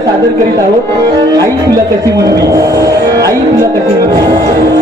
सादर करीत आहोत। आई तुला कशी म्हणवी, आई तुला कशी म्हणवी।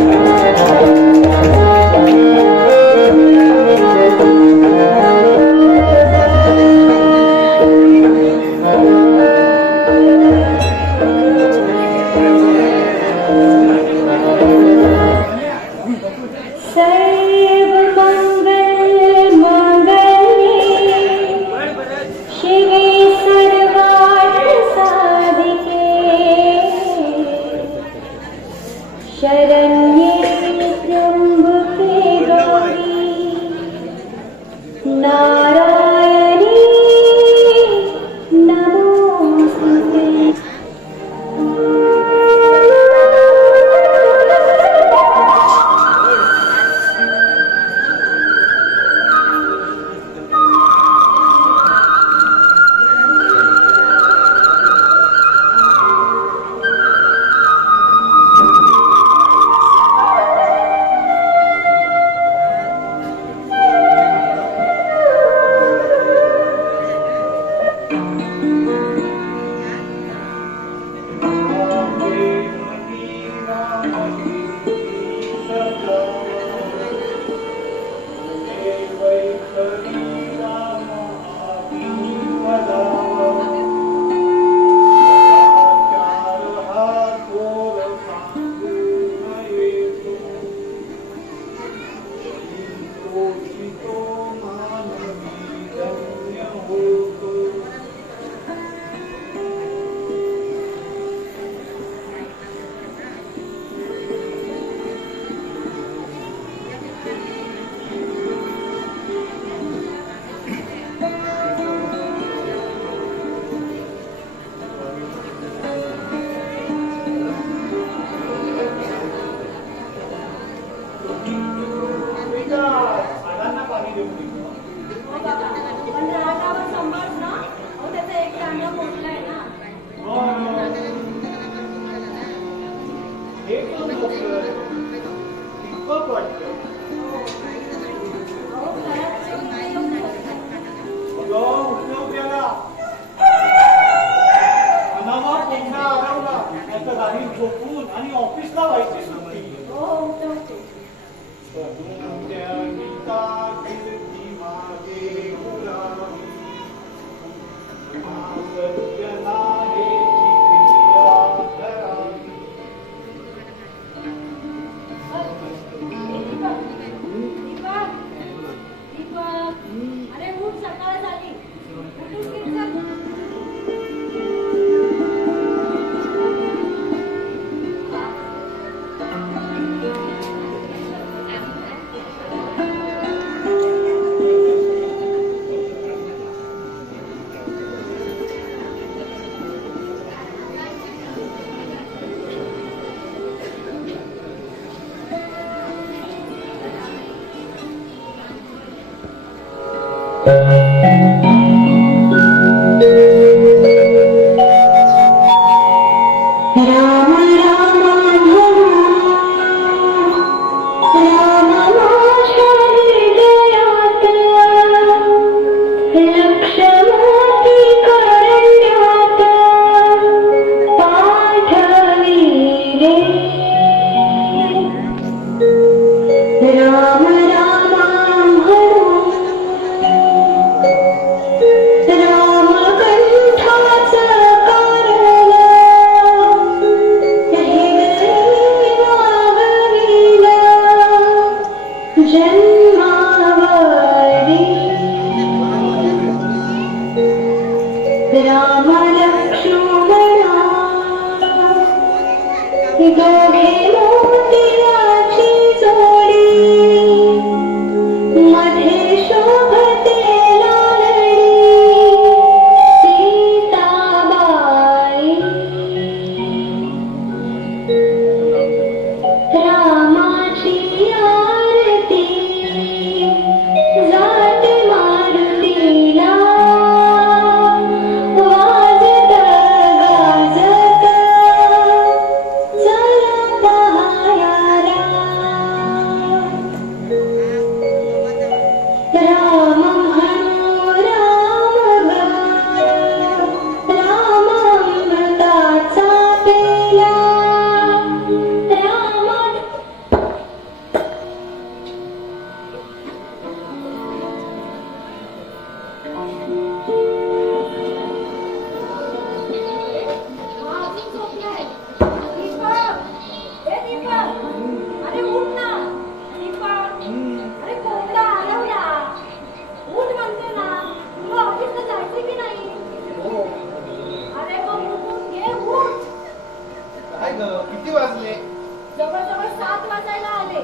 बसायला आले.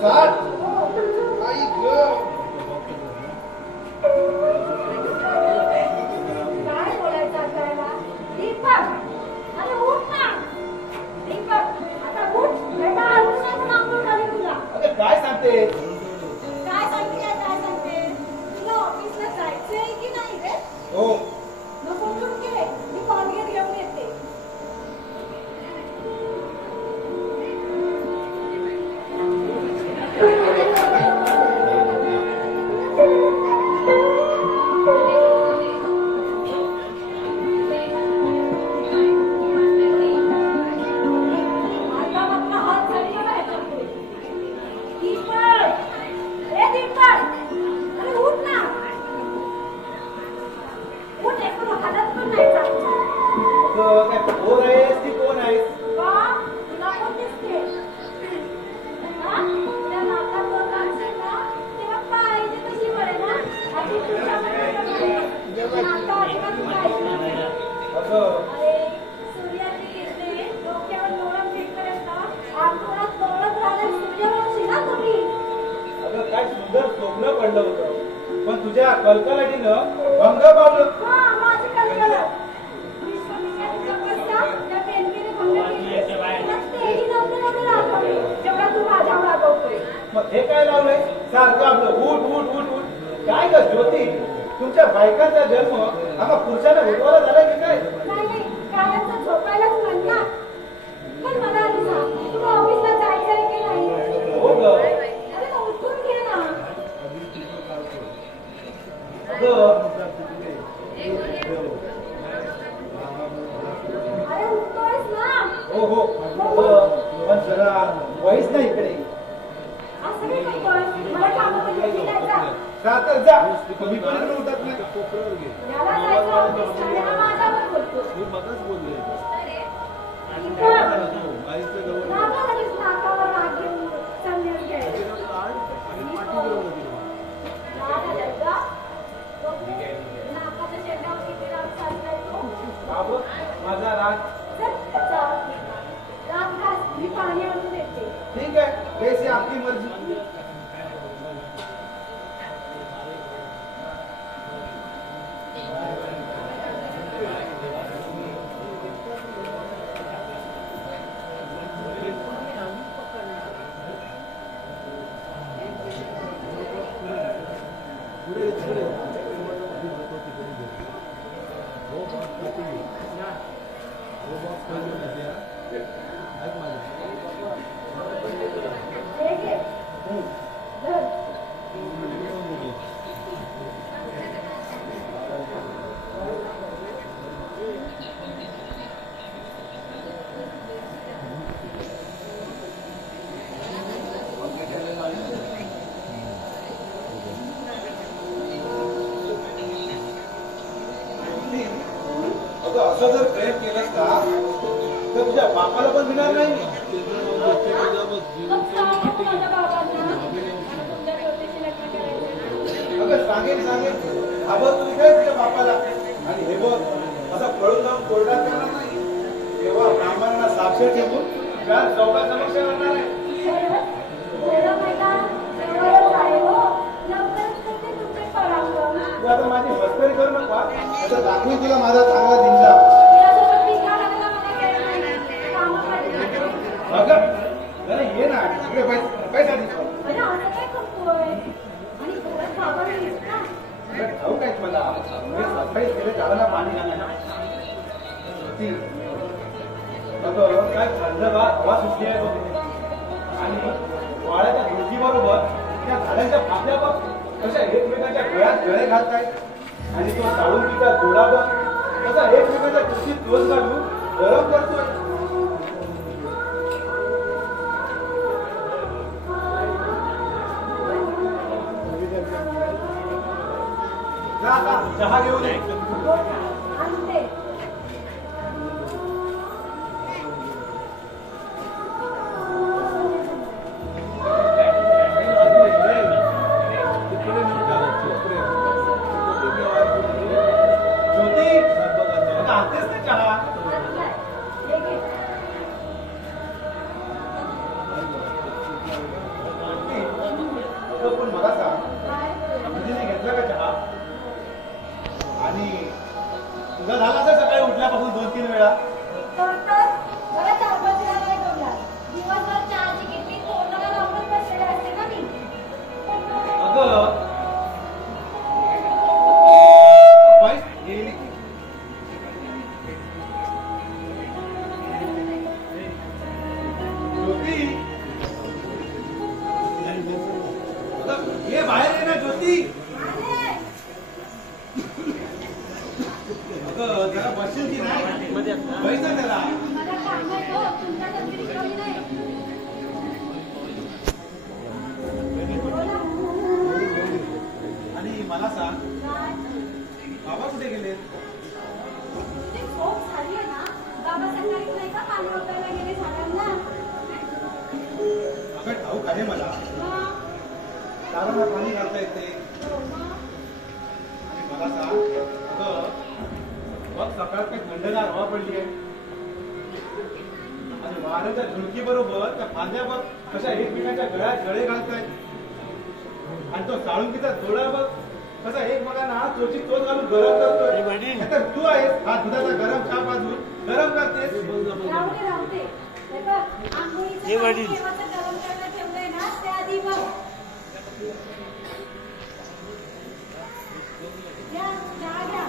सात आई ग काय बोलायचं आपल्याला? दीपक, अरे उठ ना. दीपक, आता उठ. बेटा अजून आपण आंघोळ झाली तुला. अगं काय सांगते काय सांगते? तुला ऑफिसला जायचंय की नाही रे? हो नको उठून घे. मी कॉलगेट घेऊन येते. आता आपला हात झाली बघा ह्याच्यापुढे. दीपक, ए दीपक, अरे उठ ना. उठ, एकदम हातात पण नाही जात. अगं काय कोण आहेस ती कोण आहेस का? तुला कोण दिसते? हा? तुला नाकात दोन असेल ना, तेव्हा पाहायची कशी बरे ना? आधी तुझ्यामध्ये बघायचं. नाका अजिबात पाहायची नाही. अगं अरे, सूर्याची किरणे डोक्यावर लोळत येईपर्यंत अंतरात लोळत राहणारी सूर्यवंशी ना तुम्ही. अगं काय सुंदर स्वप्न पडलं होतं पण तुझ्या कलकलाटीनं भंग पावलं हा, माझी कल्पना. विश्वविख्यात तपस्या त्या बेनकेने भंग केली. तुला तेही नव्हतं रागवले, जेवढा तू माझ्यावर रागवतोय. मग हे काय लावलंय सारखं आपलं उठ उठ उठ उठ काय ग ज्योती तुमच्या बायकांचा जन्म आम्हा पुरुषांना उठवायला झाला की काय नाही, कायमचं झोपायलाच म्हणणार. पण मला आधी सांग, तुला ऑफिसला जायचंय की नाही? हो ग अरे मग उठून घे ना. अगं अरे उठतोयस ना. हो हो अगं, पण जरा वहीच नाही इकडे असं काय करतोय? मला कामं पडली की नाही जा. तर जा मी पण इकडे उठत नाही याला जायचं ऑफिसला आणि हा माझ्यावर बोलतो. नाका लगेच नाकावर राग घेऊन संन्यास घ्यायचा. राग आलाय का? बघू, नाकाच्या शेंडावर किती राग साचलाय तो. बाबू माझा राग चल, जा. राग घास, मी पाणी आणून देते. ठीक आहे वैसे आपकी मर्जी हे घे. धर. अगं असं जर प्रेम केलंस का तर तुझ्या बापाला पण देणार नाही मग सांगू माझ्या बाबांना. मला तुमच्या ज्योतीशी लग्न करायचं. अगं सांगेन खबर तुझी काय तुझ्या बापाला आणि हे बघ असं पळून जाऊन कोर्टात करणार नाही तेव्हा ब्राह्मणांना साक्ष ठेवून त्या चौका समक्ष करणार आहे थोडं महिना जवळच आहे हो. लवकरच करते तुमचे पराक्रम. तू आता माझी मस्करी करू नका आता दाखवून तुला माझा चांगला दिसला यासोबत टीका करायला मला वेळ नाही. कामं पाहिजे. अगं जरा ये ना इकडे पैसा दिसतो अरे असं काय करतोय? आणि घरात बाबा नाहीत ना. ठाऊ काय मला मी सकाळी केले झाडाला पाणी घालायला अगं काय थंडगार हवा सुटली आहे बघ आणि वाळ्याच्या धुळकीबरोबर त्या झाडांच्या फांद्या बघ कशा एकमेकांच्या गळ्यात गळे घालतायत आणि तो साळुंकीचा जोडा बघ कसा एकमेकांच्या कुशीत दोष घालून गरम करतोय जा आता चहा घेऊन ये आणते. ज्योती आता आणतेस ना चहा हे घे. वेळा तर मला 4-5 वेळा नाही जमला. दिवसभर चहाची किटली तोंडाला लावूनच बसलेले असते ना मी. अगं बाईस गेली की. ज्योती अगं ये बाहेर ये ना ज्योती. आले. अगं जरा बसशील की नाही बैस ना त्याला. मला काम आहे हो, तुमच्या तंद्री कमी नाही. बोला. आणि मला सांग काय? बाबा कुठे गेले? तुझी झोप झाली आहे ना? बाबा सकाळी नाही का पाणी ओतायला गेले झाडांना? अगं ठाऊक आहे मला मग? दाराला पाणी घालता येते. हो मग? आणि मला सांग अगं बघ सकाळ काही थंडगार हवा पडली आहे आणि वाऱ्याच्या झुळकी बरोबर त्या फांद्या बघ कशा एकमेकांच्या गळ्यात गळे घालतायत आणि तो साळुंकीचा जोडा बघ कसा एकमेकांना चोची चोच घालून गरम करतोय. नाहीतर तू आहेस हा दुधाचा गरम चहा पाजून गरम करतेस. राहू दे. हे बघ, आंघोळीचं पाणी केव्हाचं गरम करायला ठेवलंय ना, ते आधी बघ. घ्या, चहा घ्या.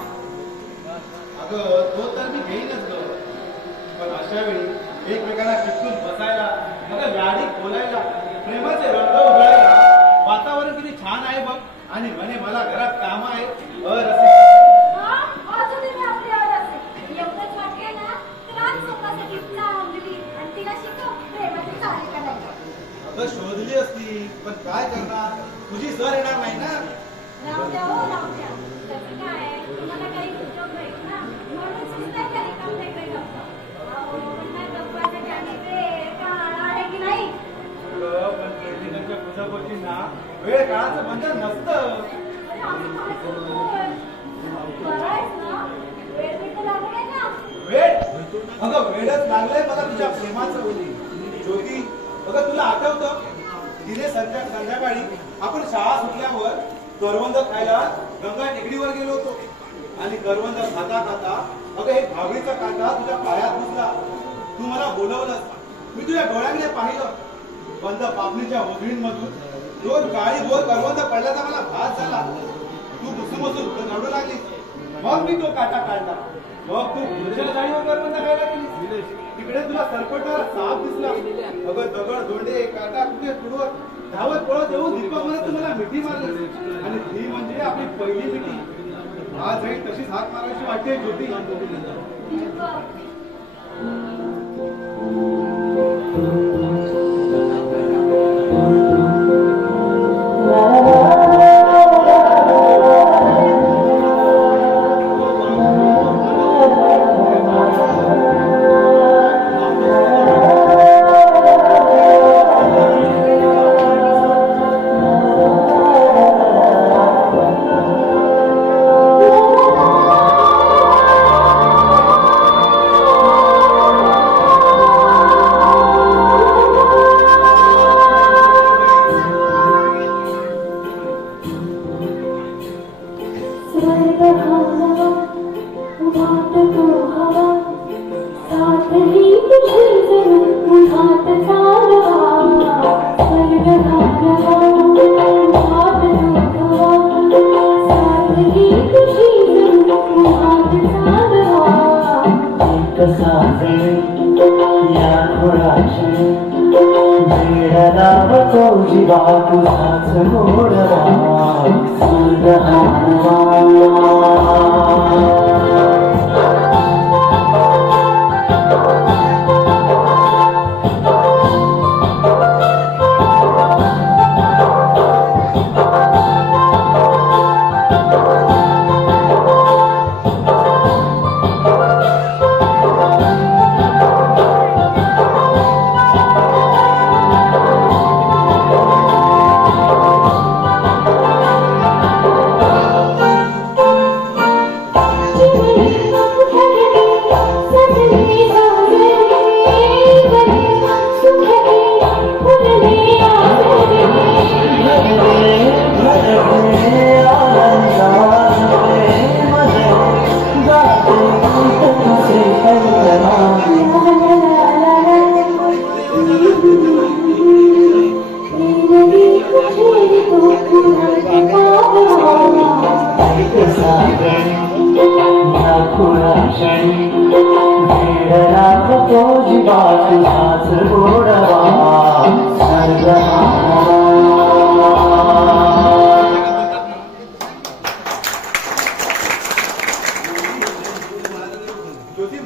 अगं तो तर मी घेईनच ग पण अशा वेळी एकमेकांना चिपटून बसायला अगं गाडी बोलायला प्रेमाचे रंग उधळायला वातावरण किती छान आहे बघ. आणि म्हणे मला घरात काम आहे अरसिक. हा, अजून तुम्ही आपल्यावर असेल. एवढंच वाटतंय ना, तर आज स्वतःसाठी चहा आणली आणि तिला शिकव प्रेमाची चाली करायला. अगं शोधली असती पण काय करणार तुझी सर येणार नाही ना. राहू द्या हो, राहू द्या. त्याचं काय आहे, तुम्हाला काही उद्योग नाही ना, म्हणून सुचतंय काही काम नाही काही गप्पा. अहो, म्हणणार गप्पाचं काही वेळ काळ आहे की नाही? अगं पण प्रत्येकाच्या कुसाकोटींना वेळ काळाचं बंधन नसतं. अरे, असं काय करतोय? बरं आहेस ना? वेळ बिळ लागलाय ना? वेळ अगं वेळच लागलंय मला तुझ्या प्रेमाचं. ज्योती अगं तुला आठवतं तिने संध्याकाळी आपण शाळा सुटल्यावर करवंद खायला गंगा टेकडीवर गेलो होतो आणि करवंद खाता खाता अगं एक भावळीचा कांदा तुझ्या पायात घुसला. तू मला बोलवलंस. मी तुझ्या डोळ्याकडे पाहिलं. बंद पापणीच्या ओघळींमधून 2 काळी बोर करवंद पडल्याचा मला भास झाला. तू घुसून रडू लागली. मग मी तो काटा काढला. मग तू पुढच्या जाळीवर करवंद खायला गेली. तिकडे तुला सरपटणारा साप दिसला. अगं दगड धोंडे काटा कुठे तुडवर धावत पळत येऊन दीपक म्हणत तू मला मिठी मारली आणि ती म्हणजे आपली पहिली मिठी. आज ही तशीच हात मारायची वाटते ज्योती.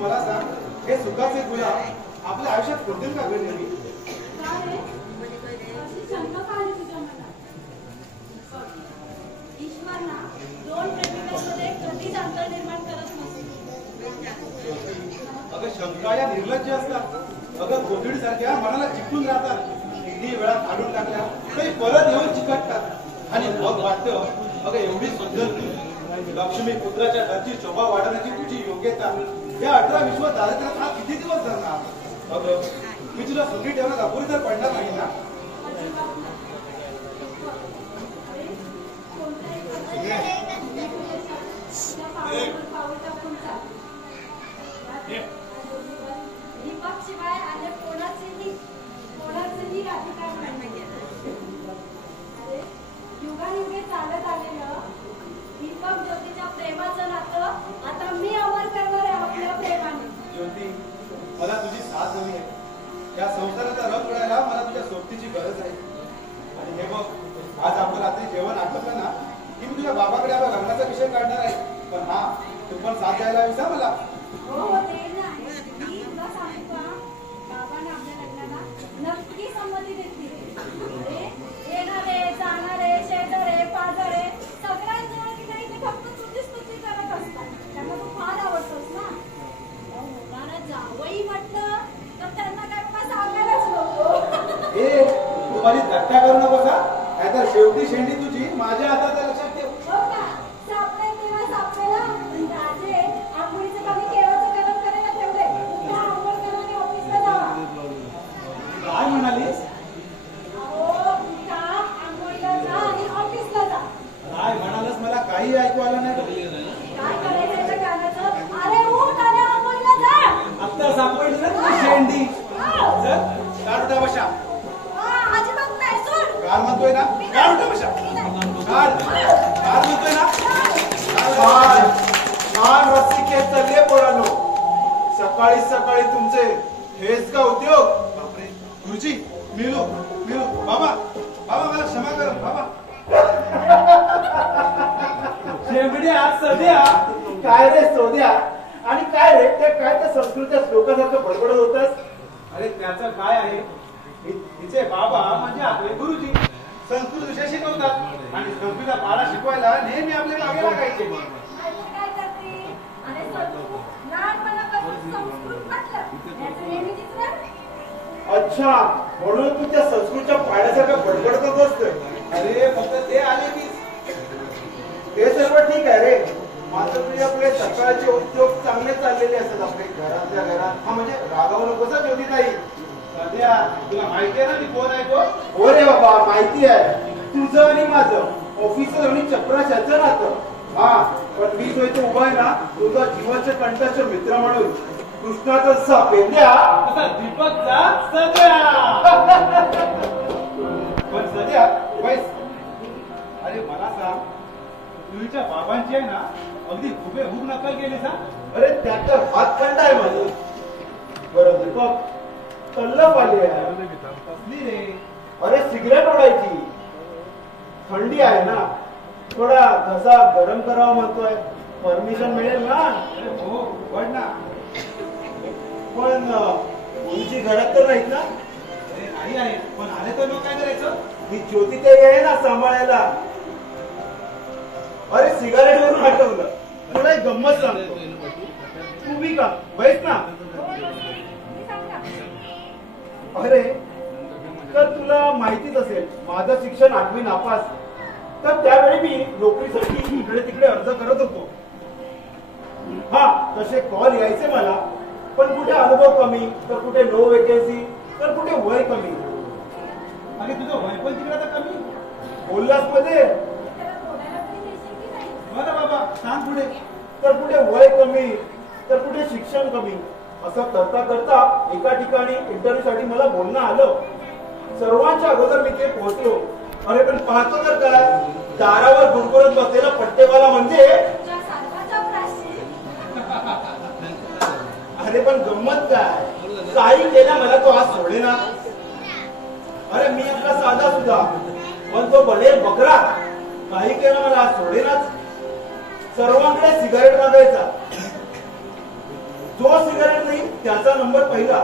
मला सांग, हे सुखाचे गुलाब आपल्या आयुष्यात होतील का गं नेहमी? का रे? अशी शंका का आली तुझ्या मनात? ईश्वर ना दोन प्रेमिकांमध्ये कधीच अंतर निर्माण करत नसतो. अगं शंका या निर्लज्ज असतात. अगं कोथळी सारख्या मनाला चिकटून राहतात. किती वेळा काढून टाकल्या तरी परत येऊन चिकटतात. आणि मग वाटतं अगं एवढी सुंदर तू, लक्ष्मी पुत्राच्या घरची शोभा वाढवण्याची तुझी योग्यता या 18 दारिद्र्यात हा किती दिवस धरणार? अगं मी तुला सुखी ठेवण्यात अपुरी तर पडणार नाही ना? दीपक शिवाय आणि कोणाचेही अधिकार नाही. युगायुगे चालत आलेलं दीपक ज्योतीच्या प्रेमाचं नातं आता मी अमर करणार आहे आपल्या प्रेमाने. ज्योती, मला तुझी साथ हवी आहे. या संसाराचा रंग कळायला मला तुझ्या सोबतीची गरज आहे. आणि हे बघ, आज आपण रात्री जेवण आटोपलं ना की मी तुझ्या बाबाकडे आपल्या लग्नाचा विषय काढणार आहे. पण हा, तू पण साथ द्यायला विचार मला. हो ते ना, मी तुला सांगू का, बाबांना आपल्या लग्नाला नक्की संमती देतील. अरे येणारे जाणारे शेजारे पाजारे सगळ्यांजवळ की नाही ते फक्त तुझीच स्तुती करत असतात. त्यांना तू फार आवडतोस ना. होणारा जावई म्हटलं तर त्यांना काय बाबा सांगायलाच नको. ए, तू माझी धक्का करू नकोस हा. नाहीतर शेवटी शेंडी तुझी माझ्या हातात आहे, लक्षात ठेव. हो का, सापडे तेव्हा सापडेला. राजे आंघोळीचं पाणी केव्हाचं गरम करायला ठेवलंय. त्या आंघोळ करा आणि ऑफिसला जावा. काय म्हणालीस? अहो, का आंघोळीला जा आणि ऑफिसला जा. काय म्हणालच मला काही ऐकू आलं नाही. काय करायचं त्या गाण्याचं? अरे उठ आणि आंघोळीला जा. आत्ता सापडली ना तुझी शेंडी. चल, काढ उठा बशा. अजिबात नाही, सोड. काल म्हणतोय ना, काढ उठा बशा. काल म्हणतोय ना. छान रसिके चालले पोरांनो. सकाळी सकाळी तुमचे हेच का उद्योग? बापरे, गुरुजी, मिळू बाबा मला क्षमा कर बाबा. शेंबड्या सध्या काय रे सोद्या आणि काय रे ते काय त्या संस्कृतच्या श्लोकासारखं बडबडत होतस? अरे त्याचं काय आहे, तिचे बाबा म्हणजे आपले गुरुजी संस्कृत विषय शिकवतात आणि संस्कृतचा पाढा शिकवायला नेहमी आपले मागे लागायचे. आणि काय करते? अरे संस्कृत, लहानपणापासून संस्कृत म्हटलं याचं नेहमीचीच ना. अच्छा, म्हणून तू त्या संस्कृतच्या पाड्यासारखं बडबडतच असतोय. अरे फक्त ते आले की ते सर्व ठीक आहे रे. मात्र तुझे आपले सकाळचे उद्योग चांगले चाललेले असतात आपले घरातल्या घरात. हा म्हणजे रागावू नकोस ज्योती ताई. सध्या तुला माहिती आहे ना मी कोण आहे तो? हो रे बाबा, माहिती आहे. तुझं आणि माझं ऑफिसर आणि चपराशाचं नातं. हा, पण मी जो इथे उभा आहे ना, तुझा जीवाचे कंठाचे मित्र म्हणून कृष्णाचा सापेंद्या दीपकचा सध्या. पण सध्या वैस, अरे मला सांग, तुझ्या बाबांची आहे ना अगदी हुबेहूब नकल केली ना. अरे त्याचा हातखंड आहे माझं. बरं दीपक, तल्लफ आली आहे कसली रे? अरे सिगरेट ओढायची. थंडी आहे ना, थोडा घसा गरम करावा म्हणतोय. परमिशन मिळेल ना? हो, पण ना. पण मुलीची घरात तर नाहीत ना? अरे नाही आहे, पण आले तर मग काय करायचं? ही ज्योती ते आहे ना सांभाळायला. अरे सिगारेट वरून हटवलं. तुला एक गंमत सांगतो. तू बी का बैस ना. अरे तर तुला माहितीच असेल, माझं शिक्षण 8वी नापास. तर त्यावेळी मी नोकरीसाठी इकडे तिकडे अर्ज करत होतो. हा, तसे कॉल यायचे मला, पण कुठे अनुभव कमी, तर कुठे नो वेकेन्सी, तर कुठे वय कमी. आणि तुझं वय पण तिकडे तर कमी बोललास मध्ये. बरं बाबा, सांग पुढे. तर कुठे वय कमी, तर कुठे शिक्षण कमी. असं करता करता एका ठिकाणी इंटरव्ह्यू साठी मला बोलणं आलं. सर्वांच्या अगोदर मी ते पोहोचलो. अरे पण पाहतो तर काय, दारावर गुरगुरत बसलेला पट्टेवाला म्हणजे. अरे पण गंमत काय, काही केल्या मला तो आज सोडेना. अरे मी आपला साधा सुद्धा, पण तो बनेल बकरा. काही केलं मला आज सोडेनाच. सर्वांकडे सिगारेट मागायचा. जो सिगारेट नाही त्याचा नंबर पहिला.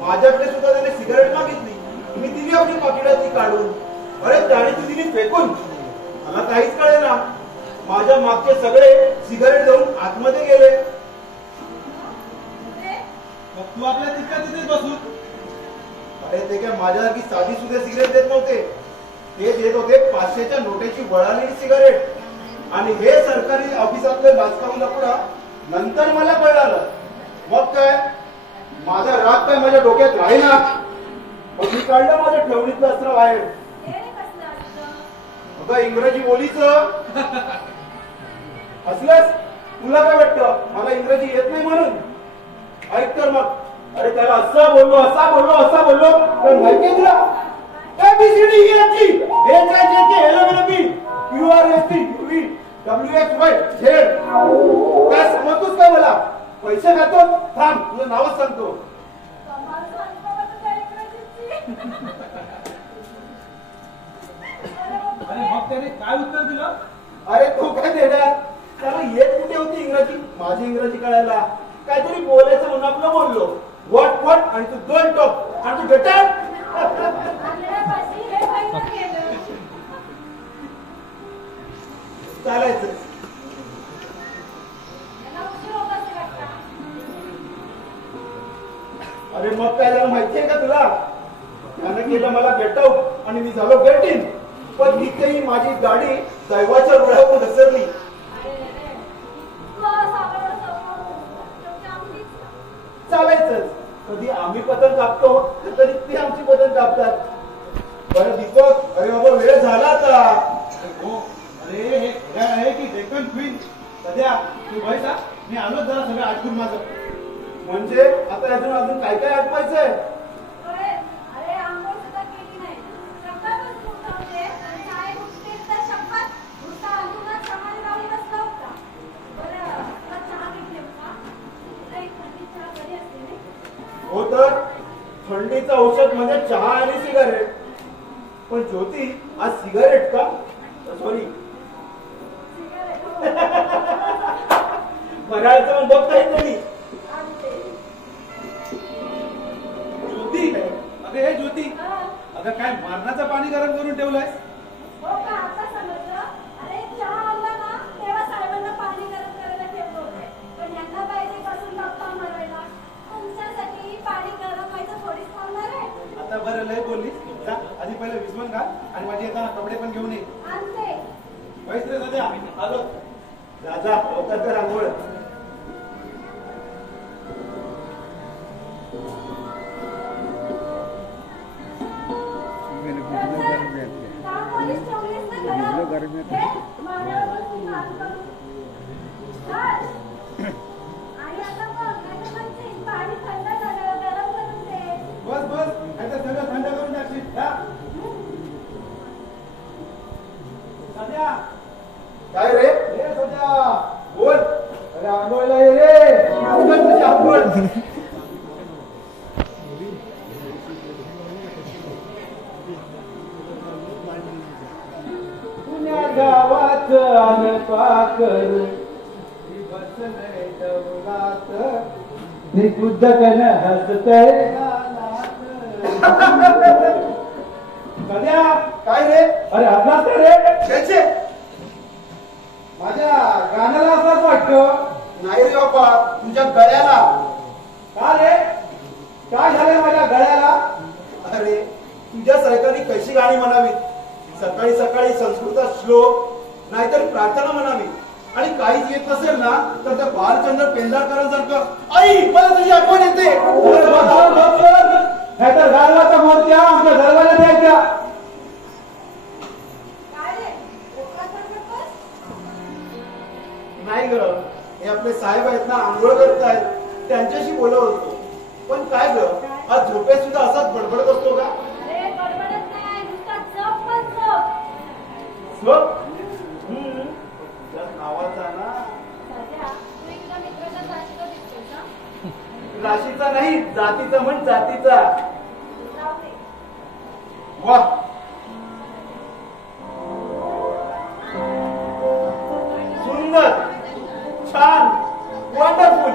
माझ्याकडे सुद्धा त्याने सिगारेट मागितली. मी दिली आपली पाकिटातली काढून. अरे त्याने ती दिली फेकून. मला काहीच कळेल ना. माझ्या मागचे सगळे सिगारेट देऊन आतमध्ये गेले. मग तू आपल्या तिथेच बसून. अरे ते काय माझ्यासारखी साधी सुद्धा सिगारेट देत नव्हते. ते देत होते 500च्या नोटेची वळालेली सिगारेट. आणि हे सरकारी ऑफिसातले बाचकावू लपडा नंतर मला कळलं. मग काय माझा राग काय माझ्या डोक्यात राहिला. मग मी काढलं माझ्या ठेवणीतलं अस्त्र बाहेर. अगं इंग्रजी बोलीच असलंच. तुला काय वाटतं मला इंग्रजी येत नाही म्हणून? ऐक तर मग. अरे त्याला असं बोललो असा बोललो असा बोललो तर माहितीये तुला ABCD EFG HIJK LMNOP QRST WXY Z. काय समजतोस का मला? पैसे खातो. थांब तुझं नावच सांगतो. अरे मग त्याने काय उत्तर दिलं? अरे तू काय देणार? त्याला येत कुठे होती इंग्रजी? माझी इंग्रजी कळायला काहीतरी बोलायचं म्हणून आपलं बोललो. व्हॉट आणि तू डोंट टॉक आणि तू गेट चालायचं. अरे मग काय झालं माहितीये का तुला? त्यानं केलं मला गेट आउट आणि मी झालो गेट इन. पण इथेही माझी गाडी दैवाच्या रुळावर घसरली. चालायचंच. कधी आम्ही पतंग कापतो तर कधी ते आमची पतंग कापतात. बरं दीपक, अरे बाबा वेळ झाला आता. हो अरे हे खरं आहे की डेक्कन क्वीन? सध्या तू व्हायचा मी आलोच जरा सगळं आटकून माझं. म्हणजे आता अजून अजून काय काय आटवायचंय? अरे आंघोळ सुद्धा केली नाही. सकाळपासून उठवते आणि शाळेत उठते तर शपथ उठता अंथरुणात सामान्य लावून बसला होता. बरं तुला चहा घेतली का? तुला एक थंडी चहा बरी असते नाही? हो तर थंडीचं औषध म्हणजे चहा आणि सिगारेट. पण ज्योती आज सिगारेट का? सॉरी फराळचं पण बघ काहीतरी. ज्योती अगं हे ज्योती अगं काय मारणाचं पाणी गरम करून ठेवलंयस? हो का आता समजलं? अरे चहा आला ना तेव्हा साहेबांना पाणी गरम करायला ठेवलं होतं. पण यांना पाहिजे बसून गप्पा मारायला. तुमच्यासाठी पाणी गरम व्हायचं थोडीच थांबणार आहे. आता बरं लय बोललीस. जा आधी पहिलं विसवण घाल आणि माझी येताना कपडे पण घेऊन ये. आणते. पैस रे सध्या आलो. जा जा लवकर कर आंघोळ. बस बस आता सगळं थंड करून टाकशील. सध्या काय रे? सध्या बोल. अरे आंघोळला ये रे. तुझी आंघोळ. पुण्या गावात आन पाकर बसले डौलात निकुद्धकन हसतय. सध्या काय रे? अरे हसलास का रे? छे माझ्या गाण्याला असंच वाटतं. नाही रे बाबा तुझ्या गळ्याला. का रे? काय झालंय माझ्या गळ्याला? अरे तुझ्या सरकारने कशी गाणी म्हणावी? सकाळी सकाळी संस्कृत श्लोक नाहीतर प्रार्थना म्हणावी. आणि काहीच येत नसेल ना तर त्या बालचंद्र पेंढारकरांसारखं आई मला तुझी आठवण येते. नाहीतर गारवाचा मोर्चा आमच्या दरवाजा द्यायच्या. नाही ग हे आपले साहेब आहेत ना आंघोळ करतायत त्यांच्याशी बोलत होतो. पण काय ग आज झोपेत सुद्धा असाच बडबडत असतो का? नावाचा ना राशीचा नाही जातीचा म्हण जातीचा. वा सुंदर छान वंडरफुल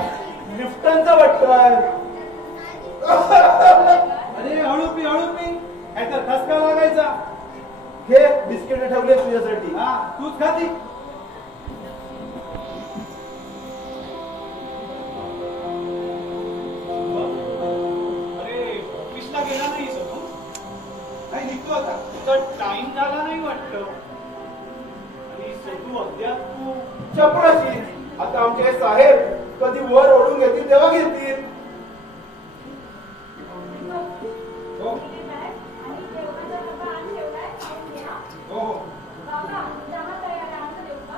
लिफ्टन कसं वाटतंय? अरे हळू पी काय तर ठसका लागायचा. हे बिस्किट ठेवले तुझ्यासाठी. हा तूच खाती. अरे ऑफिसला गेला नाही तू? नाही निघतो आता. तुझा टाइम झाला नाही वाटतं. आणि सगळं अद्याप तू चपळाची. आता आमचे साहेब कधी वर ओढून घेतील तेव्हा घेतील. हो आणि जेवणाचा डबा आण ठेवलाय खाऊन घ्या. हो बाबा चहा तयार आहे आणून देऊ का?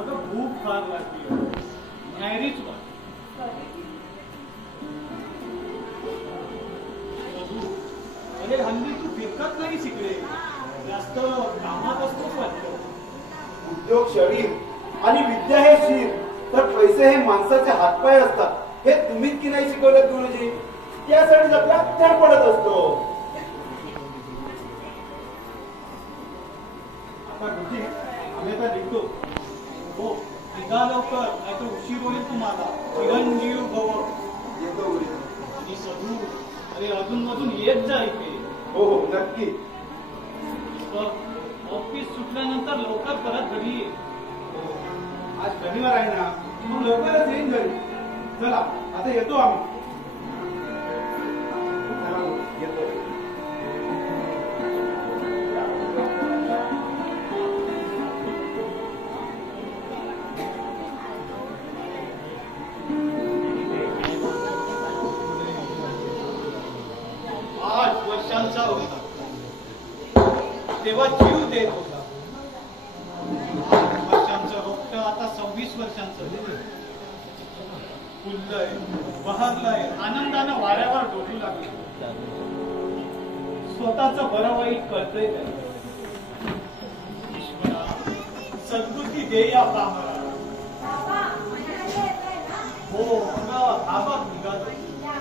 अगं भूक फार लागली. न्यायरीच वाट. अरे हल्ली तू फिरकत नाही इकडे. जास्त कामात असतोच वाटतं. उद्योग शरीर आणि विद्या हे शीर, तर पैसे हे माणसाचे हातपाय असतात. हे तुम्हीच की नाही शिकवलं गुरुजी? त्यासाठी आपला धडपडत असतो. आता गुरुजी आम्ही आता निघतो. हो निघा लवकर नाहीतर उशीर होईल तुम्हाला. चिरंजीव भव. येतो गुरुजी. आणि सधू अरे अजून मधून येत जा इथे. हो हो नक्की. ऑफिस सुटल्यानंतर लवकर परत घरी ये. हो. आज शनिवार आहे ना, मग लवकरच येईन घरी. चला आता येतो आम्ही. चला, येतो. वर्षांचा होता तेव्हा जीव देत होता. 8 वर्षांचं रोपट आता 26 वर्षांचं फुललंय, बहरलंय, आनंदानं वाऱ्यावर डोलू लागले. स्वतःचं बरं वाईट कळतंय त्याला. ईश्वरा सद्बुद्धी दे या पामरा. बाबा म्हणायला येतंय ना? हो अगं आबा निघालो. या.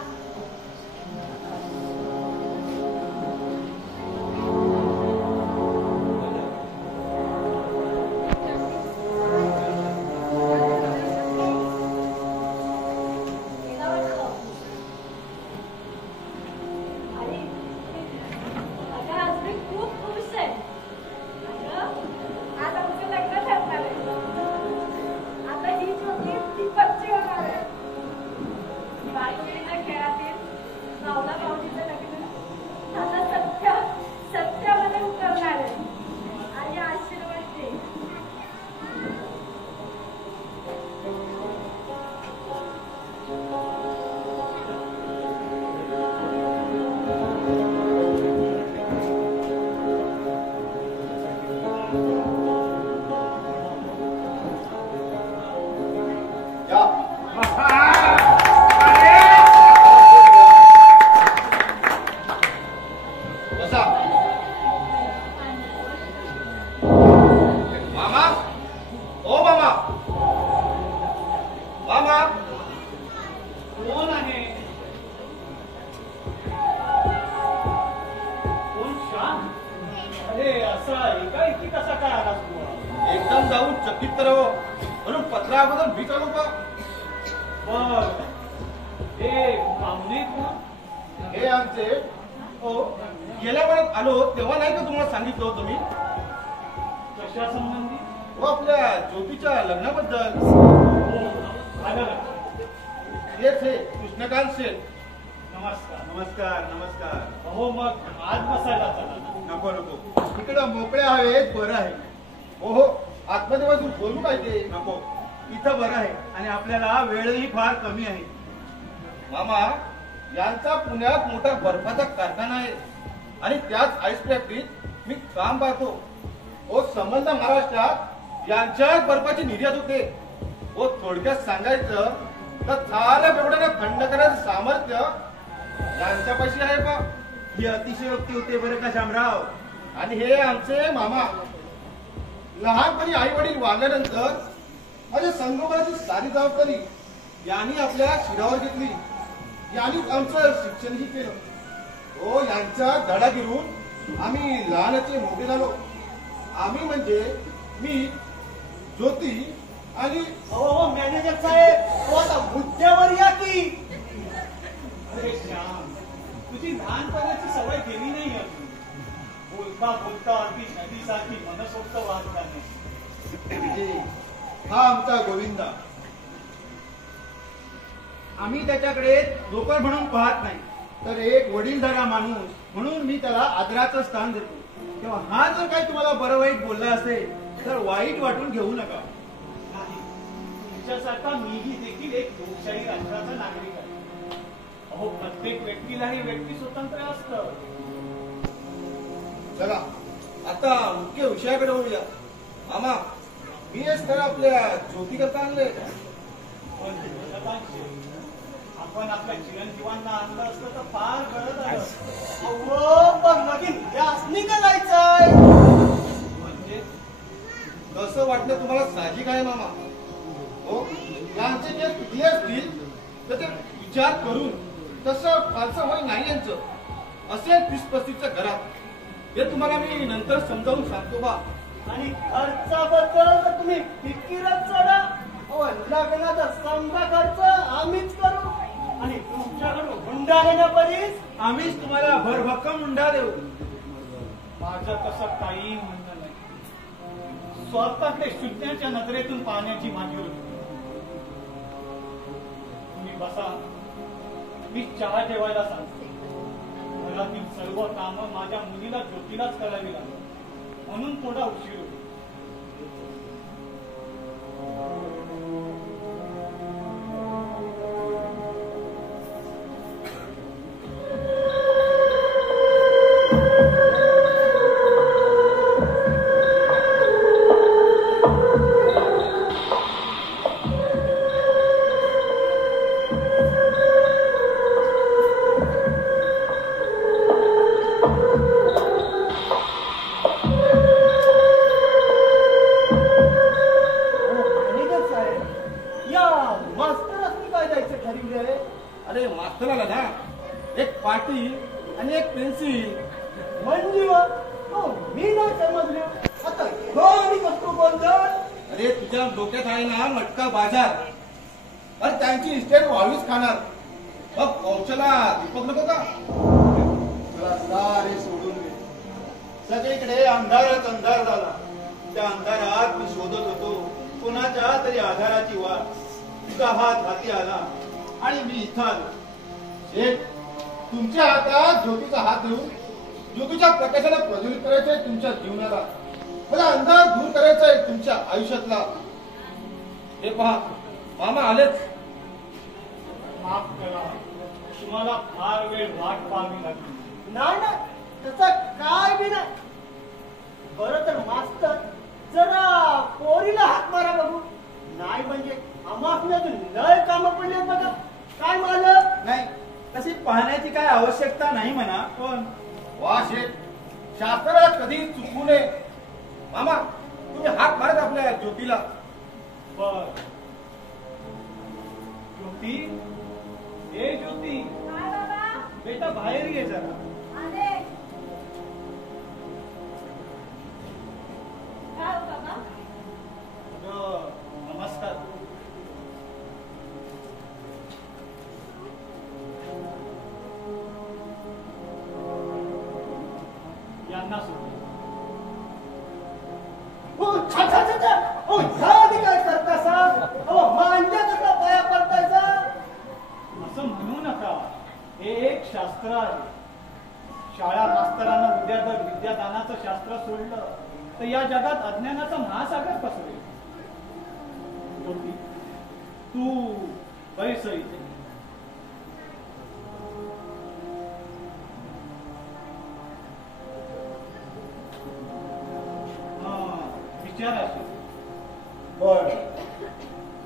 गेला वाटतं. आणि अगं आज मी खूप खुश आहे. अगं आज आमचं लग्न ठरणार आहे. आता ही ज्योती ती पच्ची होणार आहे. बालपणीच्या खेळातील भावना भावनीचं लग्न आता सत्यामध्ये उतरणार आहे. आणि आशीर्वाद दे. या. बसा. मामा, ओ मामा, मामा. कोण आहे? कोण श्याम? अरे असा एकाएकी कसा काय आलास तू? एकदम जाऊन चकित तर हो, म्हणून पत्रा अगोदर मी चालू का? बर हे पाहुणे कोण? हे आमचे हो गेल्या वेळेत आलो तेव्हा नाही का तुम्हाला सांगितलं होतं मी? कशा संबंधी? हो आपल्या ज्योतीच्या लग्नाबद्दल. हो आलं लक्षात. हेच हे कृष्णकांत शेठ. नमस्कार. नमस्कार नमस्कार. अहो मग आज बसायला चला ना. नको नको, इकडं मोकळ्या हवेत बरं आहे. हो हो आतमध्ये बसून बोलू काय ते? नको, इथं बरं आहे आणि आपल्याला वेळही फार कमी आहे. मामा यांचा पुण्यात मोठा बर्फाचा कारखाना आहे आणि त्याच आईस फॅक्टरीत मी काम पाहतो. हो संबंध महाराष्ट्रात यांच्याच बर्फाची निर्यात होते. हो थोडक्यात सांगायचं तर झाल्या बेवड्याला थंड करण्याचं सामर्थ्य यांच्यापाशी आहे बा. ही अतिशयोक्ती होते बरं का शामराव. आणि हे आमचे मामा लहानपणी आई वडील वारल्यानंतर माझ्या संगोपनाची सारी जबाबदारी यांनी आपल्या शिरावर घेतली. यांनी आमचं शिक्षणही केलं. हो यांच्या धडा घेऊन आम्ही लहानाचे मोठे झालो. आम्ही म्हणजे मी, ज्योती आणि अहो मॅनेजर साहेब, अहो आता मुद्द्यावर या की. अरे श्याम, तुझी लहानपणाची सवय गेली नाही अजून. बोलता बोलता अगदी नदीसारखी मनसोक्त वाहत जाणे. हा आमचा गोविंदा. आम्ही त्याच्याकडे नोकर म्हणून पाहत नाही, तर एक वडीलधारा माणूस म्हणून मी त्याला आदराचं स्थान देतो. तेव्हा हा जर काही तुम्हाला बरं वाईट बोलला असेल तर वाईट वाटून घेऊ नका. नाही, तुमच्यासारखा मीही देखील एक लोकशाही राष्ट्राचा नागरिक आहे. अहो, प्रत्येक व्यक्तीलाही व्यक्ती स्वातंत्र्य असतं. चला आता मुख्य विषयाकडे वळूया. मामा, मी तर आपल्या ज्योती करता आणले. आपण आपल्या चिरंजीवांना आणलं असतं तर फार गरज आहे. पण लगीन यासनी का जायचंय? म्हणजे कसं वाटलं तुम्हाला? साहजिक आहे मामा. हो, यांचे जे किती असतील तर ते विचार करून तसं फारसं वय नाही यांचं. असेल 30-35च्या घरात. हे तुम्हाला मी नंतर समजावून सांगतो बा. आणि खर्चाबद्दल तर तुम्ही फिकीरच सोडा. लग्नाचा समजा खर्च आम्हीच करू आणि तुमच्याकडून हुंडा घेण्यापर्यंत आम्हीच तुम्हाला भरभक्कम हुंडा देऊ. माझं तसं काही म्हणणं नाही. स्वतःकडे शून्याच्या नजरेतून पाहण्याची माझी होती. तुम्ही बसा, मी चहा ठेवायला सांगतो. घरातील सर्व कामं माझ्या मुलीला ज्योतीलाच करावी लागली, म्हणून थोडा उशीर होतो. अरे मास्तराला ना एक पाटी आणि एक पेन्सिल म्हणजे मी नाही समजले. आता वस्तू बोलतो. अरे तुझ्या डोक्यात आहे ना मटका बाजार. अरे त्यांची इस्टेट व्हावीच खाणार. मग कौशला दीपक नको का? तुला सारे सोडून दे. सगळीकडे अंधारच अंधार झाला. त्या अंधारात मी शोधत होतो कोणाच्या तरी आधाराची वाट. तुझा हात हाती आला आणि मी इथं आलो. शेठ, तुमच्या हातात ज्योतीचा हात देऊन ज्योतीच्या प्रकाशाला प्रज्वलित करायचंय तुमच्या जीवनाला. मला अंधार दूर करायचा आहे तुमच्या आयुष्यातला. हे पहा, मामा आलेच. माफ करा, तुम्हाला फार वेळ वाट पाहावी लागली. नाही ना, त्याचा काय बी नाही. बरं तर मास्तर, जरा पोरीला हात मारा बघू. नाही म्हणजे आम्हाला लय काम पडले बघा. काय मालक? नाही, तशी पाहण्याची काय आवश्यकता नाही म्हणा. पण वा शेठ, शास्त्राला कधी चुकू नये. मामा, तुम्ही हात मारत आपल्या ज्योतीला. बर. ज्योती, हे ज्योती, काय बाबा? बेटा बाहेर ये जरा. आले. काय हो बाबा? नमस्कार. यांना काय करता मांडल्या पाया पडतायचा असं म्हणू नका. हे एक शास्त्र आहे. शाळा मास्तरांना उद्या जर विद्यादानाचं शास्त्र सोडलं तर या जगात अज्ञानाचा महासागर पसरेल. तू बैस इथे. विचाराशी. बर,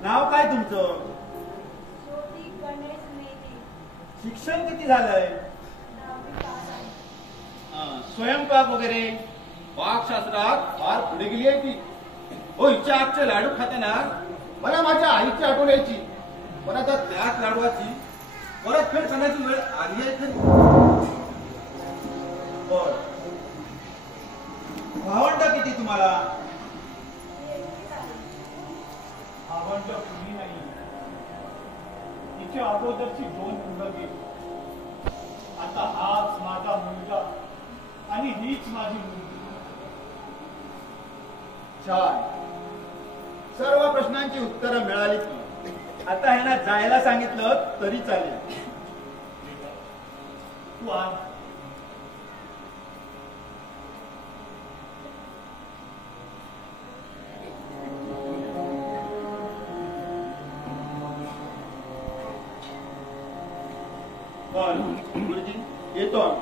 नाव काय तुमचं? ज्योती गणेश मेहते. शिक्षण किती झालंय? 10वी पास आहे. स्वयंपाक वगैरे? पाकशास्त्रात फार पुढे गेली आहे ती. हो, हिच्या आजचे लाडू खाताना मला माझ्या आईची आठवण यायची. पण आता त्याच लाडवाची परतफेड करण्याची वेळ आली आहे खरी. बर, भावंड किती तुम्हाला? अगोदरची 2 मुलं गेली. आता हाच माझा मुलगा आणि हीच माझी मुलगी. छान. सर्व प्रश्नांची उत्तरं मिळालीच ना. आता ह्यांना जायला सांगितलं तरी चालेल. तू आण. गुरुजी येतो आम्ही.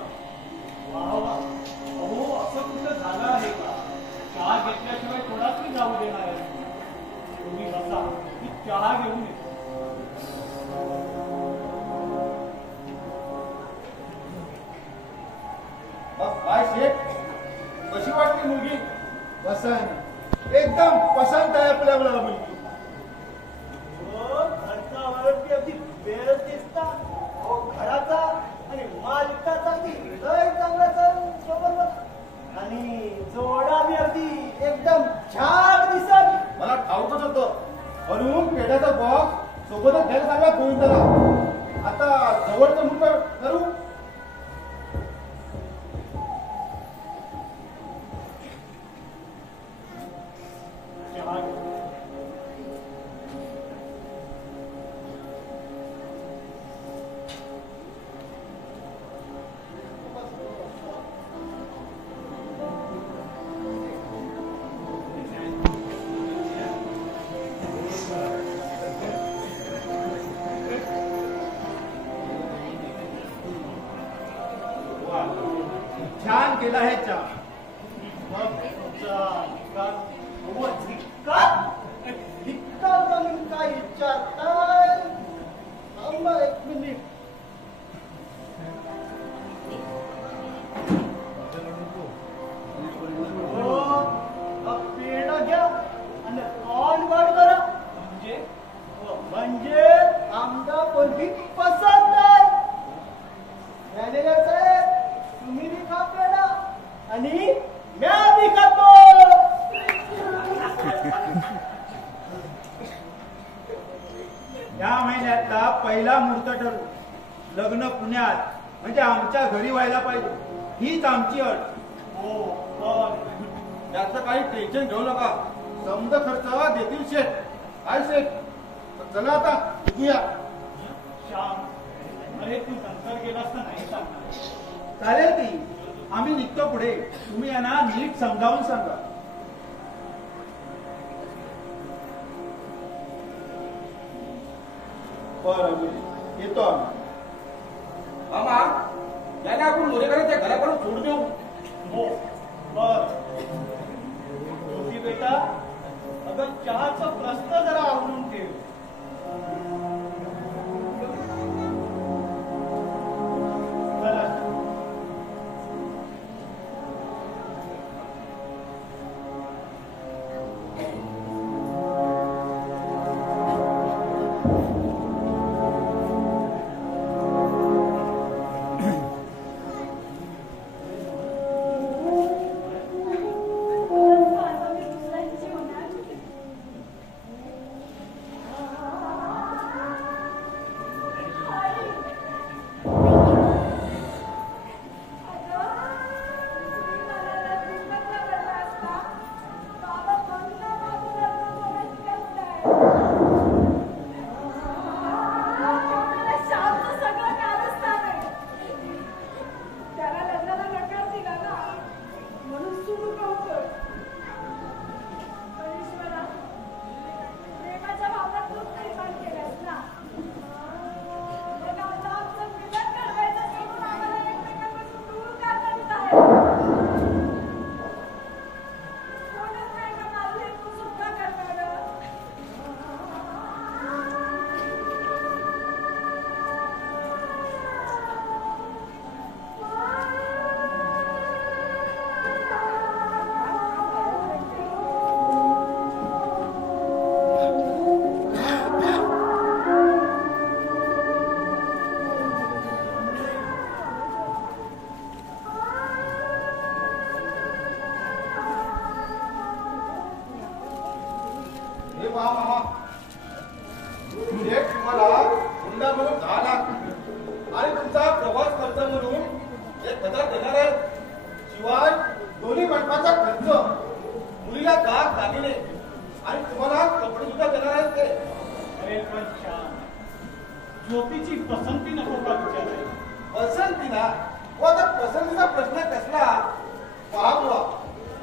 वा वा. अहो असं कुठं झालं आहे का? चहा घेतल्याशिवाय कोणाच जाऊ देणार आहे. तुम्ही बसा, मी चहा घेऊन येतो. काय शेठ, कशी वाटली मुलगी? पसंत, एकदम पसंत आहे आपल्या मुलगी. घरच्यावरती अगदी बेल दिसतात. घराचा आणि मालकाचा हृदय चांगला सोबत आणि जोडा बी अगदी एकदम छान दिसत. मला ठाऊकच होतं म्हणून पेढ्याचा बॉक्स सोबतच घ्यायला सांगा गोविंदाला. आता जवळचं मुलं करू. छान केला आहे चहा. काय विचारताय? थांबा 1 मिनिट. पेढा घ्या आणि कॉल वाढ करा. म्हणजे आमदा कोणी पसंत आहे. मॅनेजर साहेब, तुम्ही बी खा पेढा आणि म्या बी खातो. या महिन्यातला पहिला मुहूर्त ठरवू. लग्न पुण्यात, म्हणजे आमच्या घरी व्हायला पाहिजे. हीच आमची अट. हो पण त्याचं काही टेन्शन घेऊ नका. समजा खर्च देतील शेठ. काय शेठ, चला आता निघूया. श्याम, अरे तू नंतर गेलास तर नाही सांगणार. चालेल की, आम्ही निघतो पुढे. तुम्ही यांना नीट समजावून सांगा. बरं येतो आम्ही. मामा याने आपण मोरेकरांच्या घराकडून सोडून देऊ. हो बर. ज्योती बेटा, अगं चहाचा प्रश्न जरा आवरून ठेव. चला. दुसऱ्यांची होणार. 6 लाख आणि तुमचा प्रवास खर्च म्हणून 1,000 देणार आहे. शिवाय दोन्ही मंडपाचा खर्च, मुलीला दागिने आणि तुम्हाला कपडे सुद्धा देणार आहेत ते. अरे पण श्याम, ज्योतीची पसंती नको का विचारायला? पसंती ना, आता पसंतीचा प्रश्न कसला? पहा बुवा,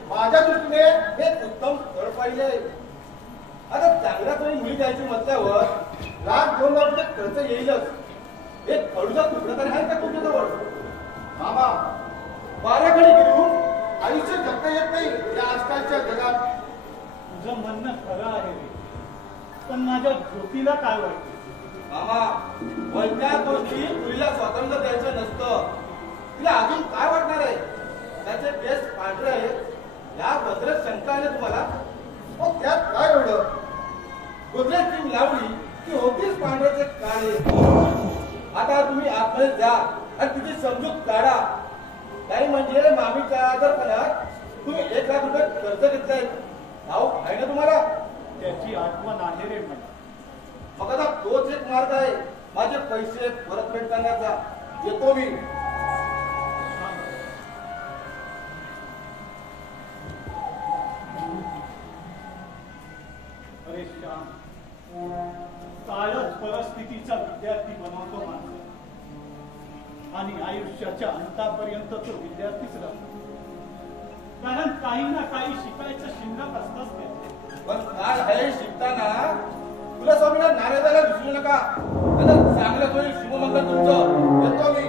माझ्या दृष्टीने हे उत्तम स्थळ पाहिजे. आता चांगल्या सोयी मुली द्यायची म्हटल्यावर 1,00,000-2,00,000 रुपये खर्च येईलच. एक खडूचा तुकडा तरी आहे का तुमच्याजवळ? मामा, 12 घडी घेऊन आयुष्य जगता येत नाही या आजकालच्या जगात. तुझं म्हणणं खरं आहे रे, पण माझ्या ज्योतीला काय वाटतं? मामा, कोणत्या गोष्टी मुलीला स्वातंत्र्य द्यायचं नसतं. तिला अजून काय वाटणार आहे? त्याचे केस पांढरे आहेत याबद्दल शंका आहे तुम्हाला? मग त्यात काय एवढं? गोदरेज क्रीम लावली की होतीच पांढऱ्याचे काळे. आता तुम्ही आतमध्ये जा आणि तिची समजूत काढा. काही म्हणजे मामीच्या आजारपणात तुम्ही 1,00,000 रुपये कर्ज घेतलाय. नाव आहे ना तुम्हाला? त्याची आठवण आहे रे मला. मग आता तोच एक मार्ग आहे माझे पैसे परतफेड करण्याचा. येतो मी. अरे श्याम, काळच परिस्थितीचा विद्यार्थी बनवतो माणूस आणि आयुष्याच्या अंतापर्यंत तो विद्यार्थीच राहतो. कारण काही ना काही शिकायचं शिल्लक असतंच ते. पण काय आहे शिकताना तुला स्वामीला नाणे द्यायला विसरू नका. आता चांगलं होईल शिवमंगल तुमचं. येतो मी.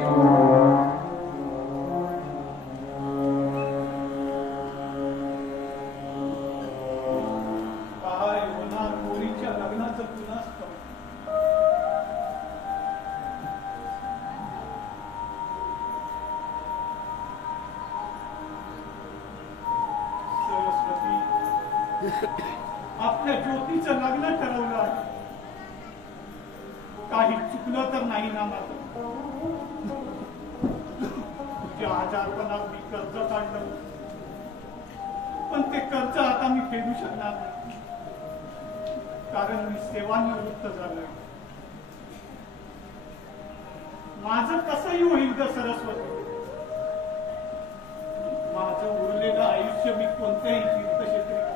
काय होणार पोरीच्या लग्नाचं कुणास ठाऊक. सरस्वती, आपल्या ज्योतीचं लग्न ठरवलं आहे. काही चुकलं तर नाही ना माझं? तुझ्या आजारपणात मी कर्ज काढलं, पण ते कर्ज आता मी फेडू शकणार नाही, कारण मी सेवानिवृत्त झालोय. माझं कसंही होईल ग सरस्वती. माझं उरलेलं आयुष्य मी कोणत्याही तीर्थक्षेत्री घालतो.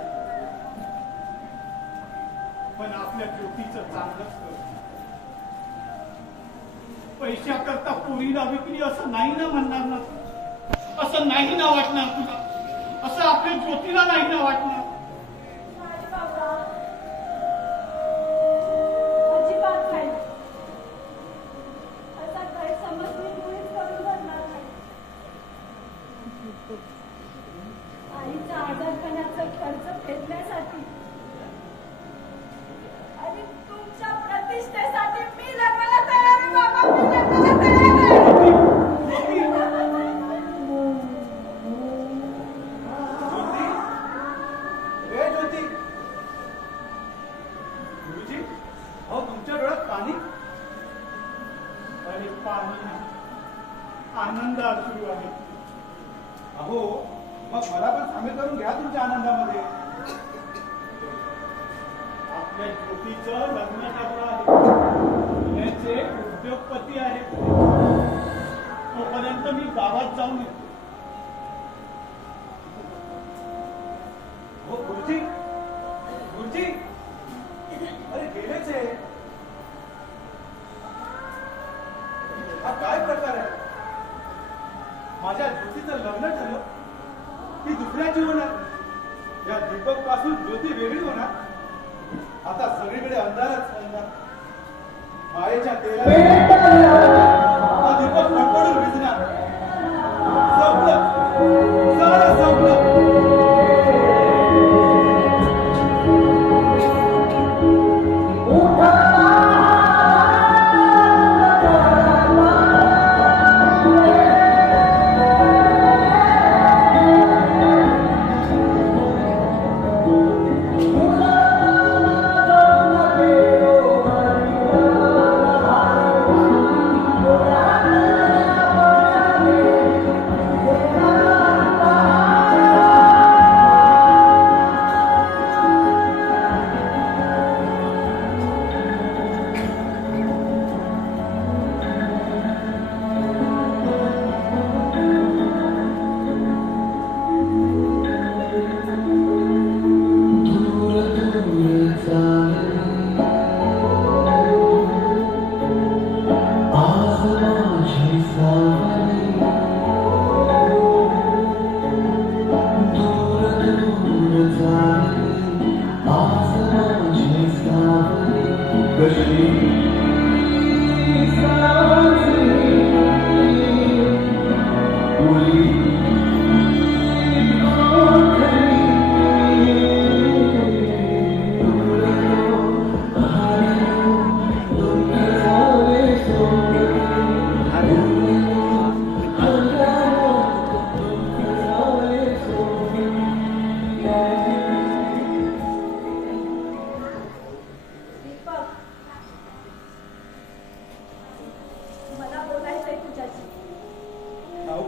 पण आपल्या ज्योतीचं चांगलंच करतो. पैशाकरता पोरीला विकली असं नाही ना म्हणणार ना? असं नाही ना वाटणार तुला? असं आपल्या ज्योतीला नाही ना वाटणार? नाही बाबा, अजिबात नाही. असा गैरसमज मी मुळीच करून धरणार नाही. आईच्या आजारपणाचा खर्च फेडण्यासाठी आणि तुमच्या प्रतिष्ठेसाठी मी लग्नाला तयार आहे बाबा. मी लग्नाला तयार आहे. ज्योती, गुरुजी, अहो तुमच्या डोळ्यात पाणी. अरे पाणी, आनंद सुरू आहे. अहो मग मला पण सामील करून घ्या तुमच्या आनंदामध्ये. आपल्या ज्योतीचं लग्न ठरलं आहे. पुण्याचे उद्योगपती आहेत. तोपर्यंत मी गावात जाऊन येतो. हो गुरुजी, गुरुजी, अरे गेलेच आहे. हा काय प्रकार आहे? माझ्या ज्योतीचं लग्न ठरलं ती दुसऱ्याची होणार. या दीपक पासून ज्योती वेगळी होणार. आता सगळीकडे अंधारच अंधार. मायेच्या तेलाने हा दीपक फडफडून विझणार. संपलं, सारं संपलं.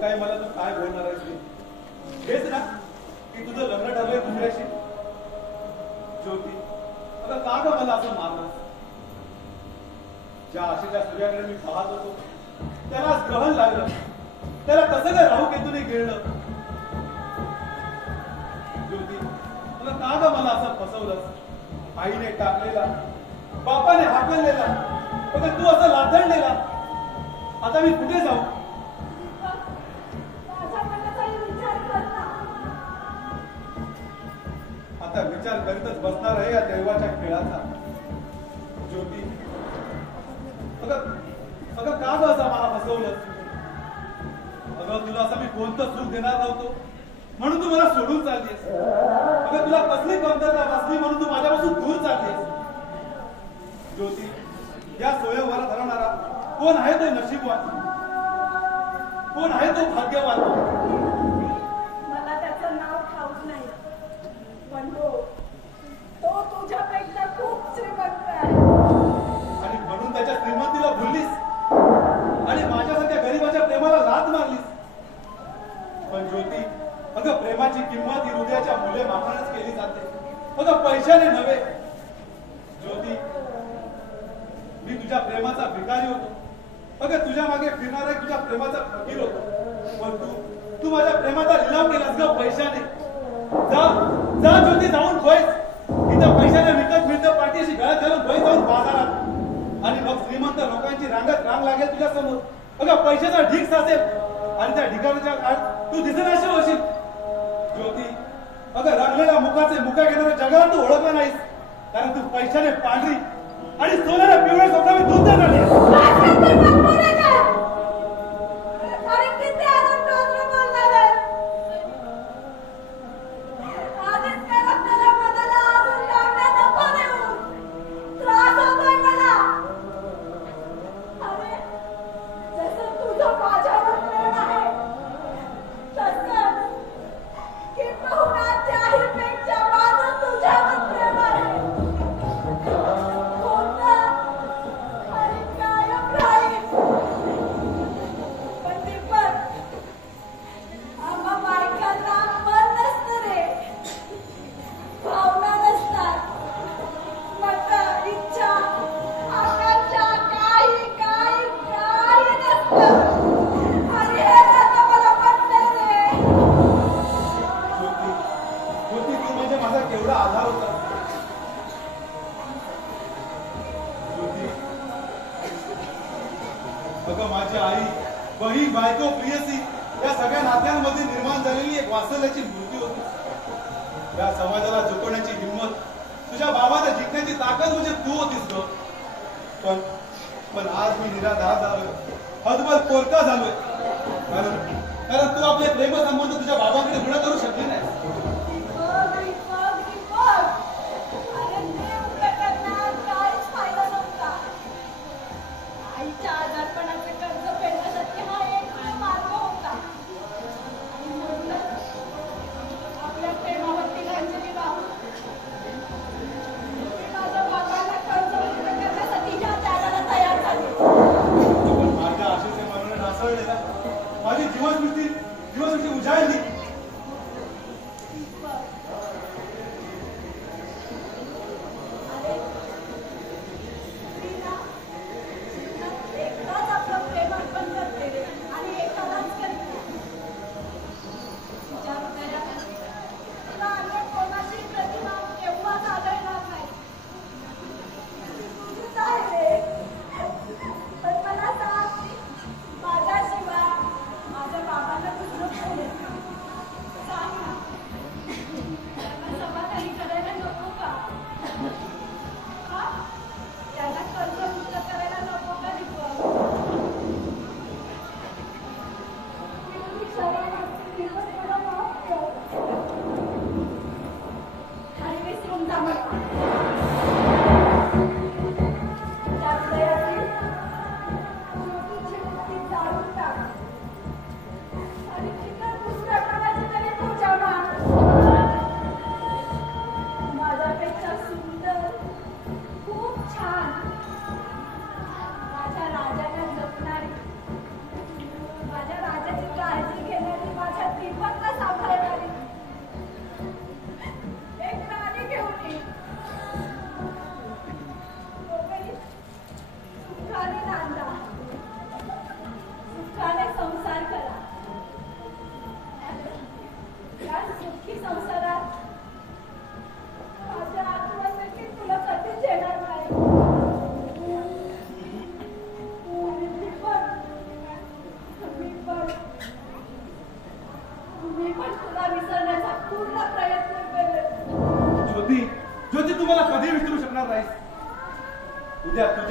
काही मला तू काय बोलणार आहेस ते? हेच ना की तुझं लग्न ठरलंय दुसऱ्याशी. ज्योती, अगं का ग मला असं मारलं? ज्या आशेच्या सूर्याकडे मी पाहत होतो त्याला ग्रहण लागलं. त्याला कसं काय राहू केतूने गिळलं? ज्योती, तुला का ग मला असं फसवलंस? आईने टाकलेला, बापाने हाकललेला, अगं तू असं लाथडलेला. आता मी कुठे जाऊ? माझ्या मनाचाही विचार कर ना. आता विचार करीतच बसणार आहे या दैवाच्या खेळाचा. ज्योती, अगं का ग असं मला फसवलं? अगं तुला असं मी कोणतं सुख देणार नव्हतो म्हणून तू मला सोडून चाललीस. अगं तुला कसली कमतरता बसली म्हणून तू माझ्यापासून दूर चाललीस. ज्योती, या स्वयंवरात हरवणारा कोण आहे तो नशीबवान? कोण आहे तो भाग्यवान? मला त्याचं नाव ठाऊक नाही, पण तो तुझ्यापेक्षा खूप श्रीमंत आहे. आणि म्हणून त्याच्या श्रीमंतीला भुललीस आणि माझ्यासारख्या गरीबाच्या प्रेमाला लाथ मारलीस. पण ज्योती, अगं प्रेमाची किंमत ही हृदयाच्या मुले मापानच केली जाते, अगं पैशाने नव्हे. ज्योती, मी तुझ्या प्रेमाचा भिकारी होतो. अगं तुझ्या मागे फिरणारा एक तुझ्या प्रेमाचा फकीर होतो. पण तू माझ्या प्रेमाचा लिलाव केलास ग पैशाने. जा जा ज्योती, जाऊन बैस. इथं पैशाने विकत मिळतं पाठीशी गळ्यात घालून बैस जाऊन बाजारात. आणि मग श्रीमंत लोकांची रांग लागेल तुझ्या समोर. अगं पैशाचा ढीग साचेल आणि त्या ढिगाच्या काळात तू दिसेनाशी होशील. ज्योती, अगं रंगलेल्या मुखाचे मुका घेणाऱ्या जगाला तू ओळखला नाहीस, कारण तू पैशाने पांढरी आणि सोन्याला पिवळ्या स्वप्नाने दूध झाली. अरे किती आनंद बोलणार आहे. आधीच त्याला त्याला मनाला अजून लावण्या नको देऊ. त्रास होतोय मला. अरे जसं तुझं माझ्यावर प्रेम आहे तसंच किंबहुना त्याहीपेक्षा माझं तुझ्यावर प्रेम आहे. होतं आणि कायम राहील. पण दीपक, आम्हा बायकांना मन नसतं रे, भावना नसतात, मतं, इच्छा, आकांक्षा काही नसतं. आणि हे आता मला पटलं रे. ज्योती, तू म्हणजे माझा केवढा आधार होता. ज्योती, अगं माझी आई, बहीण, बायको, प्रियसी या सगळ्या नात्यांमध्ये निर्माण झालेली एक वात्सल्याची मूर्ती होती. या समाजाला झुकवण्याची हिंमत, तुझ्या बाबाला जिंकण्याची ताकद म्हणजे तू होतीस ग. पण आज मी निराधार झालोय, हतबल पोरका झालोय. कारण तू आपले प्रेमसंबंध तुझ्या बाबांकडे गुन्हा करू शकली नाही. अरे ते उभे करण्यात काहीच फायदा नव्हता. आईच्या आजारपणाचे कर्ज फेडण्यासाठी हा एकमेव मार्ग होता. आणि म्हणूनच आपल्या प्रेमावरती अंजली वाहून मी माझ्या बाबांना कर्ज वसूल करण्यासाठी ह्या त्यागाला तयार झाले. पण माझ्या आशेचे मरण नासळले, माझी जीवनसृष्टी उजाळली. अरे मी ना एकदाच आपलं प्रेम अर्पण करते रे, आणि एकालाच करते. तुझ्या हृदयात तुला अन्य कोणाची प्रतिमा केव्हाच आढळणार नाही. तुझीच आहे रे. पण मला सांग, माझ्याशिवाय माझ्या बाबांना दुसरं कोण आहे?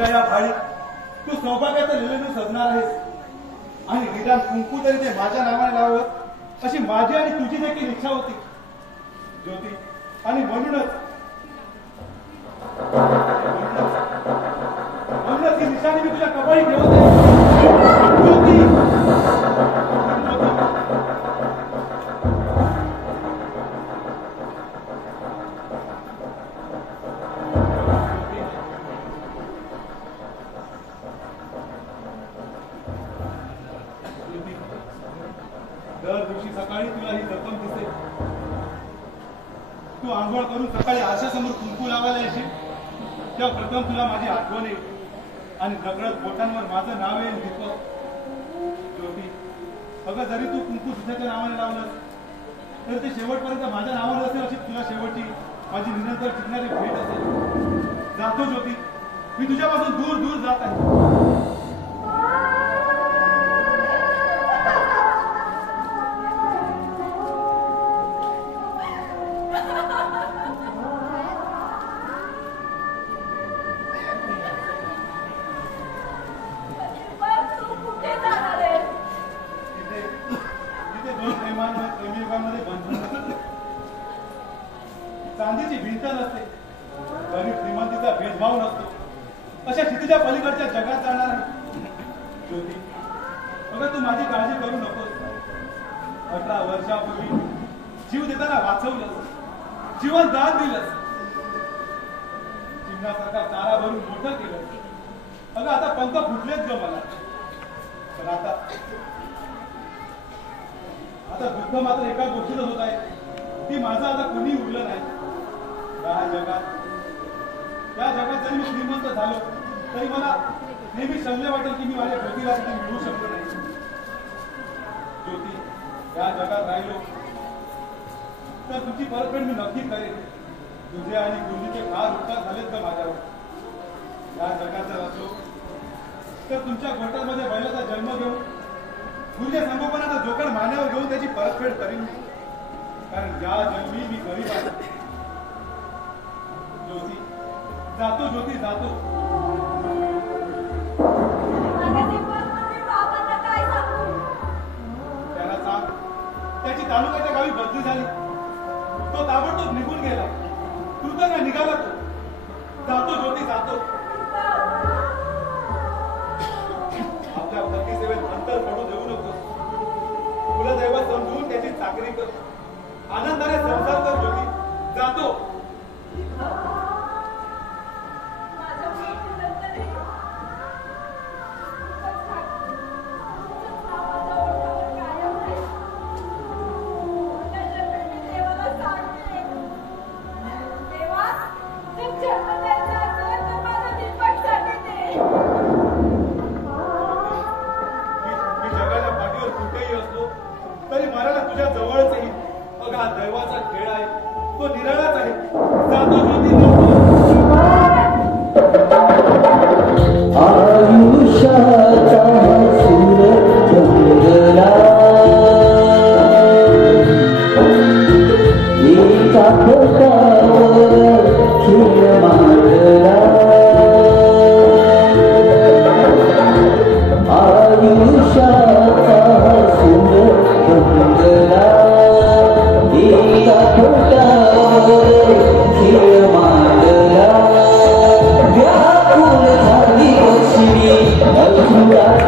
सध्याच्या या भाळीत तू सौभाग्याचं लिहिलेलं सजणार आहेस आणि निदान कुंकू तरी ते माझ्या नावाने लावत अशी माझी आणि तुझी देखील इच्छा होती ज्योती. आणि म्हणूनच ही निशाणी मी तुझ्या कपाळी ठेवत आहे ज्योती. दर दिवशी सकाळी तुला ही जखम दिसते. तू आंघोळ करून सकाळी आरशासमोर कुंकू लावायला येशील तेव्हा प्रथम तुला माझी आठवण येईल आणि नकळत बोटांवर माझं नाव येईल दीपक. ज्योती, अगं जरी तू कुंकू दुसऱ्याच्या नावाने लावलं तर ते शेवटपर्यंत माझ्या नावावर असेल अशी तुला शेवटची माझी निरंतर टिकणारी भेट असेल. जातो ज्योती, मी तुझ्यापासून दूर दूर जात आहे. चांदीची भिंत नसते, गरीब श्रीमंतीचा भेदभाव नसतो, अशा क्षितिजा पलीकडच्या जगात जाणार आहे. ज्योती, अगं तू माझी काळजी करू नकोस. 18 वर्षापूर्वी जीव देताना वाचवलंस, जीवन दान दिलंस, चिमण्यासारखा चारा भरून मोठं केलं. अगं आता पंख फुटलेच ग मला. पण आता दुःख मात्र एका गोष्टीच होत आहे, ती माझं आता कोणी उरलं नाही. या जगात जरी मी श्रीमंत झालो तरी मला नेहमी शल्य वाटेल की मी माझ्या ज्योतीला तिथे मिळू शकलो नाही. ज्योती, या जगात राहिलो तर तुझी परतफेड मी नक्की करेन. तुझे आणि गुरुजीचे फार उपकार झालेत का माझ्यावर. या जगात जर असलो तर तुमच्या गोठ्यामध्ये बैलाचा जन्म घेऊन गुरुजी संगोपनाचा जोखड मान्यावर घेऊन त्याची परतफेड करीन. कारण या जन्मी मी गरीब आहे. ज्योती, जातो ज्योती, जातो. त्याला सांग त्याची तालुक्याच्या गावी बदली झाली. तो ताबडतोब निघून गेला. कृतज्ञ निघाला तो. जातो ज्योती, जातो. आपल्या भक्ती सेवेत अंतर पडू देऊ नकोस. कुलदैवत समजून त्याची चाकरी कर. आनंदाने संसार कर ज्योती. जातो. तरी मराला तुझ्या जवळच येईल. अगं हा दैवाचा खेळ आहे, तो निराळाच आहे. जातो ज्योती, आयुष्याचा सूर रंगला एका फटावर खेळ मांडला. आयुष्याचा सूर रंगला एका फटावर खेळ मांडला. व्याकुल झाली लक्ष्मी अधुरात